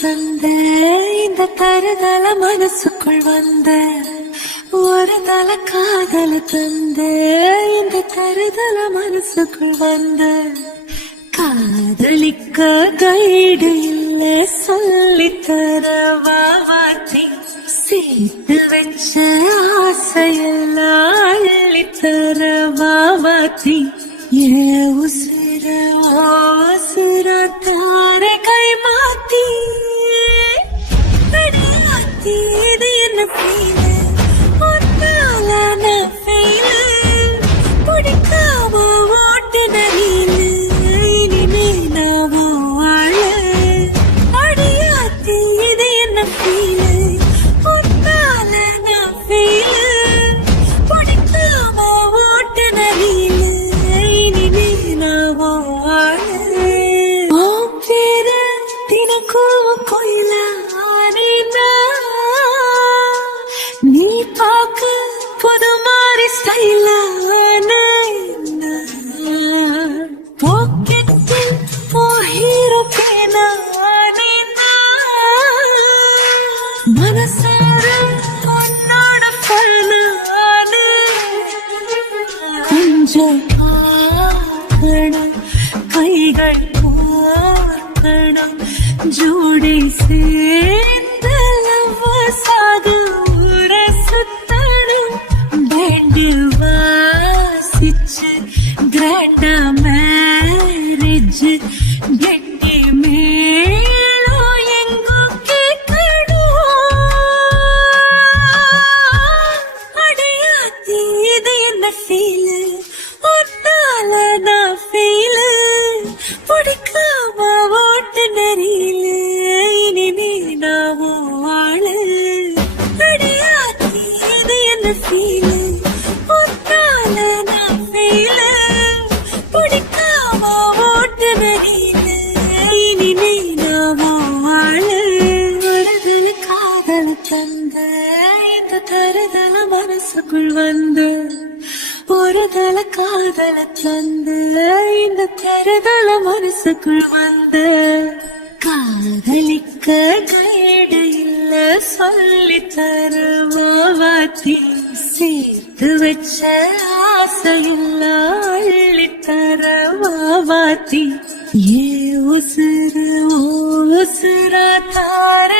தந்த இந்த தருதல மனசுக்குள் வந்த ஒரு தல காதல தந்த இந்த தருதல மனசுக்குள் வந்த காதலிக்க கைடு இல்ல சொல்லித்தர வாவாத்தி சேர்த்து வச்ச ஆசையெல்லாம் அள்ளித்தர வாவாத்தி ஏ உசிர உசிர தார கை மாத்தி அடியாத்தி இது என்ன பீல ஒன்னால நான் ஃபெயில பிடிக்காம ஓட்டு நரீல இனிமே நாவோ வாழ அடியாத்தி இது என்ன பீல ஒன்னால நான் ஃபெயில பிடிக்காம ஓட்டு நரீல இனிமே நாவோ வாழ ஓ பேர தினக்கும் கோயில நீ பாக்க புது மாதிரி ஸ்டைலான பாக்கெட்டில் ஓ ஹீரோ பேனா மனசார உன்னோட பண்ணான கொஞ்சம் பார்க்கணும் கைகள் பார்க்கணும் ஜோடி சேர்ந்து சாக ஊர சுத்தணும் பேண்டு வாசிச்சு கிராண்டா மேரேஜ் கெட்டி மேளோ எங்கோ கேட்கணும் அடையாத்தி இது என்ன ஃபீல் ஒன்னால நான் ஃபீல் பிடிக்காம ஓட்டு நெறியில இனிமே நாவோ வாழ அடியாத்தி இது என்ன ஃபீல் ஒன்னால நான் ஃபீல் பிடிக்காம ஓட்டு நெறியில இனிமே நாவோ வாழ வருதல காதல தந்த இந்த தருதல மனசுக்குள் வந்து ஒரு தல காதல தந்து இந்த தருதல மனசுக்குள் வந்து காதலிக்க கைடு இல்ல சொல்லித்தர வாவாத்தி சேர்த்து வச்ச ஆசையில்ல அள்ளித்தர வாவாத்தி ஏ உசுர ஓ உசுர தார